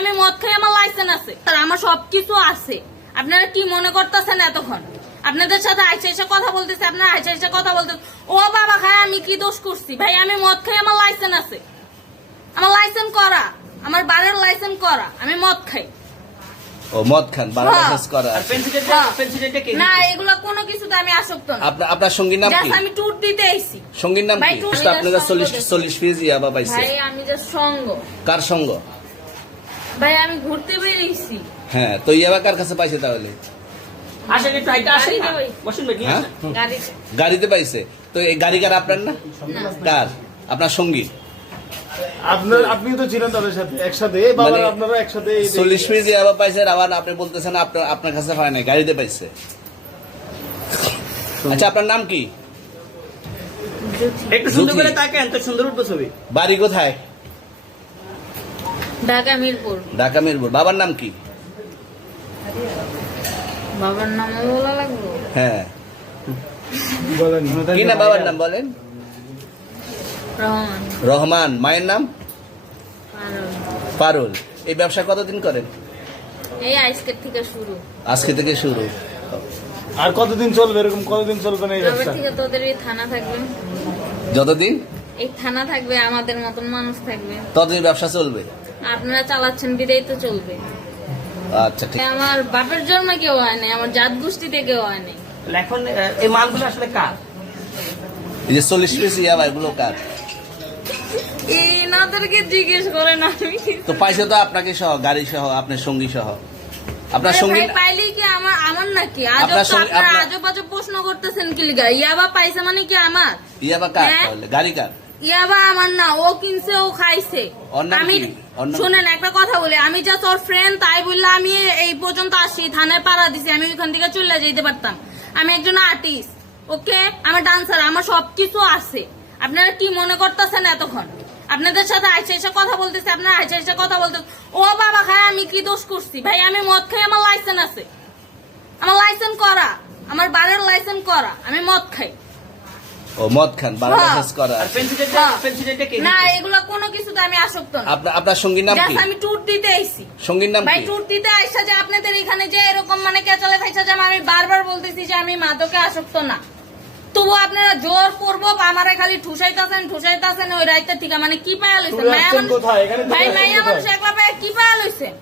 আমি মদ খাই, আমার লাইসেন্স আছে, আর আমার সবকিছু আছে। আপনারা কি মনে করতেছেন এতক্ষণ? আপনাদের সাথে আইসা এসে কথা বলতেছে, আপনারা আইসা এসে কথা বলতেছে ও বাবা খায় আমি কি দোষ করছি? ভাই আমি মদ খাই, আমার লাইসেন্স আছে, আমার লাইসেন্স করা, আমার বারের লাইসেন্স করা, আমি মদ খাই। ও মদ খান, বারো লাইসেন্স করা। না এগুলো কোনো কিছুতে আমি আসক্ত না। আপনার সঙ্গীর নাম কি? আমি ট্যুর দিতে আইছি। সঙ্গীর নাম কি? আপনারা 40 পিস ইয়াবা পাইছে। ভাই আমি যে সঙ্গ। কার সঙ্গ? ভাই আমি ঘুরতে বেরিয়েছি। হ্যাঁ, তো ইয়াবা কার কাছে পাইছে তাহলে? আসেন একটু আইটা আসেন না। বসুন ভাই, নিয়ে হ্যাঁ? আসেন। গাড়িতে। গাড়িতে পাইছে। তো এই গাড়ি কার, আপনার না? কার? আপনার সঙ্গী? আপনি তো ছিলেন তাদের সাথে একসাথে, বাবা আপনারা একসাথে 40 পিস ইয়াবা পাইছে, আবার আপনি বলতেছেন আপনার কাছে পায় নাই, গাড়িতে পাইছে। আচ্ছা, আপনার নাম কি? একটু সুন্দর জ্যোতি। করে তাকান তো, সুন্দর উঠবে ছবি। বাড়ি কোথায়? ঢাকা মিরপুর। ঢাকা মিরপুর। বাবার নাম কি? বাবার নাম বলা লাগবে? হ্যাঁ, বলেন কি না বাবার নাম বলেন? রহমান। রহমান। মায়ের নাম? পারুল। পারুল। এই ব্যবসা কতদিন করেন? এই আজকের থেকে শুরু। আজকে থেকে শুরু। আর কতদিন চলবে, এরকম কতদিন চলবে না এই তবে ব্যবসা? থেকে তোদের এই থানা থাকবে, যতদিন এই থানা থাকবে, আমাদের মতন মানুষ থাকবে, ততদিন ব্যবসা চলবে। আপনারা চালাচ্ছেন বিদায় তো চলবে। আচ্ছা, ঠিক। আমার বাপের জন্মে কেউ হয় নাই, আমার জাত গোষ্ঠীতে কেউ হয় নাই। এখন এই মালগুলো আসলে কার? এই যে 40 পিস ইয়াবা, এগুলো কার? এনাদেরকে জিজ্ঞেস করেন, আমি তো পাইছে তো আপনাকে সহ, গাড়ি সহ, আপনার সঙ্গী সহ। আপনার সঙ্গী ভাই পাইলে কি আমার নাকি? আজব আপনার তো, সঙ্গে- আপনারা আপনার- আজব আজব প্রশ্ন করতেছেন কি লিগা? ইয়াবা পাইছে মানে কি আমার? ইয়াবা কার হ্যাঁ? তাহলে? গাড়ি কার? ইয়াবা আমার না, ও কিনছে, ও খাইছে। ওর নাম আমি কি? ওর নাম- শুনেন একটা কথা বলি, আমি জাস্ট ওর ফ্রেন্ড, তাই বললে আমি এই পর্যন্ত আসি, থানায় পাড়া দিছি, আমি ওইখান থেকে চলে যেতে পারতাম। আমি একজন আর্টিস্ট, ওকে, আমার ডান্সার, আমার সবকিছু আছে। আপনারা কি মনে করতেছেন এতক্ষণ? আপনাদের সাথে আইসা এসে কথা বলতেছে, আপনারা আইসা এসে কথা বলতেছে ও বাবা খায় আমি কি দোষ করছি? ভাই আমি মদ খাই, আমার লাইসেন্স আছে, আমার লাইসেন্স করা, আমার বারের লাইসেন্স করা, আমি মদ খাই। ও মদ খান, বারো হ্যাঁ। লাইসেন্স করা। আর পেন্সিলটা কে? না এগুলো কোনো কিছুতে আমি আসক্ত না। আপনার সঙ্গীর নাম কি? জাস্ট আমি ট্যুর দিতে আইছি। সঙ্গীর নাম ভাই কি? ট্যুর দিতে আইসা যে আপনাদের এখানে যে এরকম মানে কেচালে খাইছা যে আমি বারবার বলতেছি যে আমি মাদকে আসক্ত না, তবু আপনারা জোর করবো আমারে খালি ঠুসাইতাছেন ওই রাইতে থেকে, মানে কি পায়া লইছেন? ট্যুরে মায়া আসছেন মানুষ, কোথায়? এখানে ট্যুরে ভাই আসছেন মায়া কোথায়? মানুষ একলা পায়া কি পায়া লইছেন?